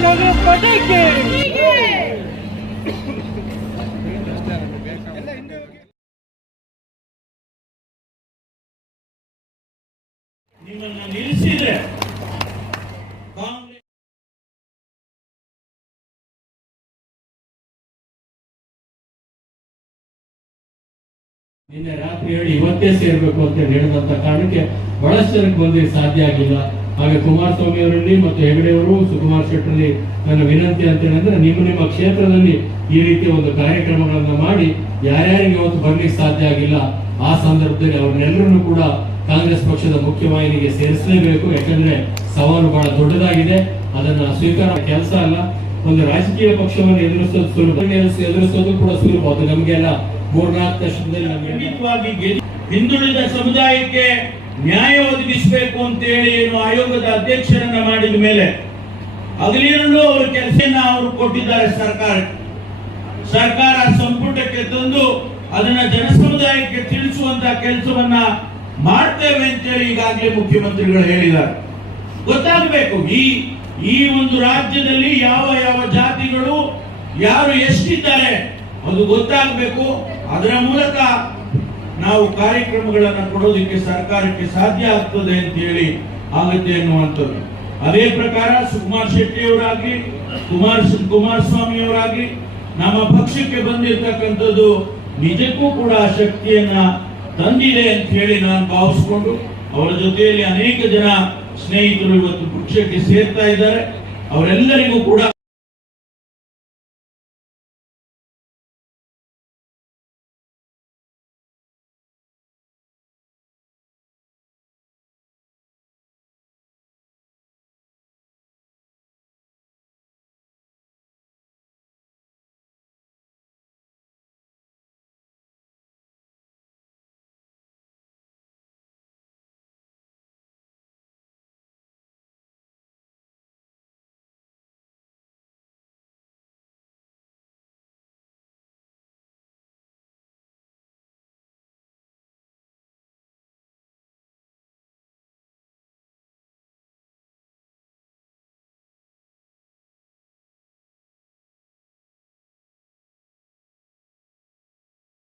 ಕಾಂಗ್ರೆಸ್ ಪಾರ್ಟಿಗೆ ನಿಮ್ಮನ್ನ ನಿಲ್ಲಿಸಿದ್ರೆ ನಿನ್ನೆ ರಾತ್ರಿ ಹೇಳಿ ಇವತ್ತೇ ಸೇರ್ಬೇಕು ಅಂತ ಹೇಳಿದಂತ ಕಾರಣಕ್ಕೆ ಬಹಳಷ್ಟು ಜನಕ್ಕೆ ಬಂದಿಗೆ ಸಾಧ್ಯ ಆಗಿಲ್ಲ. ಹಾಗೆ ಕುಮಾರಸ್ವಾಮಿ ಅವರಲ್ಲಿ ಮತ್ತು ಹೆಗಡೆ ಅವರು ಸುಕುಮಾರ್ ಶೆಟ್ಟರಲ್ಲಿ ನನ್ನ ವಿನಂತಿ ಅಂತ ಹೇಳಿದ್ರೆ ನಿಮ್ಮ ಕ್ಷೇತ್ರದಲ್ಲಿ ಈ ರೀತಿಯ ಒಂದು ಕಾರ್ಯಕ್ರಮಗಳನ್ನ ಮಾಡಿ ಯಾರ್ಯಾರಿಗೆ ಇವತ್ತು ಬರ್ಲಿಕ್ಕೆ ಸಾಧ್ಯ ಆಗಿಲ್ಲ ಆ ಸಂದರ್ಭದಲ್ಲಿ ಅವ್ರನ್ನೆಲ್ಲರನ್ನು ಕೂಡ ಕಾಂಗ್ರೆಸ್ ಪಕ್ಷದ ಮುಖ್ಯವಾಹಿನಿಗೆ ಸೇರಿಸಲೇಬೇಕು. ಯಾಕಂದ್ರೆ ಸವಾಲು ಬಹಳ ದೊಡ್ಡದಾಗಿದೆ. ಅದನ್ನ ಸ್ವೀಕಾರ ಕೆಲಸ ಅಲ್ಲ. ಒಂದು ರಾಜಕೀಯ ಪಕ್ಷವನ್ನು ಎದುರಿಸೋದು ಸುಲಭ, ಎದುರಿಸೋದು ಕೂಡ ಸುಲಭ. ಅದು ನಮಗೆಲ್ಲ 3-4 ವರ್ಷದಲ್ಲಿ ಖಂಡಿತವಾಗಿ ಹಿಂದುಳಿದ ಸಮುದಾಯಕ್ಕೆ ನ್ಯಾಯ ಒದಗಿಸಬೇಕು ಅಂತ ಹೇಳಿ ಏನು ಆಯೋಗದ ಅಧ್ಯಕ್ಷರನ್ನ ಮಾಡಿದ ಮೇಲೆ ಹಗಲಿರುಳು ಅವರ ಕೆಲಸನ ಅವರು ಕೊಟ್ಟಿದ್ದಾರೆ. ಸರ್ಕಾರ ಸಂಪುಟಕ್ಕೆ ತಂದು ಅದನ್ನ ಜನಸಮುದಾಯಕ್ಕೆ ತಿಳಿಸುವಂತ ಕೆಲಸವನ್ನ ಮಾಡ್ತೇವೆ ಅಂತೇಳಿ ಈಗಾಗಲೇ ಮುಖ್ಯಮಂತ್ರಿಗಳು ಹೇಳಿದ್ದಾರೆ. ಗೊತ್ತಾಗಬೇಕು ಈ ಒಂದು ರಾಜ್ಯದಲ್ಲಿ ಯಾವ ಯಾವ ಜಾತಿಗಳು ಯಾರು ಎಷ್ಟಿದ್ದಾರೆ ಅದು ಗೊತ್ತಾಗಬೇಕು. ಅದರ ಮೂಲಕ ನಾವು ಕಾರ್ಯಕ್ರಮಗಳನ್ನು ಕೊಡೋದಕ್ಕೆ ಸರ್ಕಾರಕ್ಕೆ ಸಾಧ್ಯ ಆಗ್ತದೆ ಅಂತ ಹೇಳಿ ಆಗುತ್ತೆ ಅನ್ನುವಂಥದ್ದು. ಅದೇ ಪ್ರಕಾರ ಸುಕುಮಾರ್ ಶೆಟ್ಟಿ ಅವರಾಗ್ಲಿ ಕುಮಾರಸ್ವಾಮಿ ಅವರಾಗ್ಲಿ ನಮ್ಮ ಪಕ್ಷಕ್ಕೆ ಬಂದಿರತಕ್ಕಂಥದ್ದು ನಿಜಕ್ಕೂ ಕೂಡ ಶಕ್ತಿಯನ್ನ ತಂದಿದೆ ಅಂತ ಹೇಳಿ ನಾನು ಭಾವಿಸಿಕೊಂಡು ಅವರ ಜೊತೆಯಲ್ಲಿ ಅನೇಕ ಜನ ಸ್ನೇಹಿತರು ಇವತ್ತು ಪಕ್ಷಕ್ಕೆ ಸೇರ್ತಾ ಇದ್ದಾರೆ. ಅವರೆಲ್ಲರಿಗೂ ಕೂಡ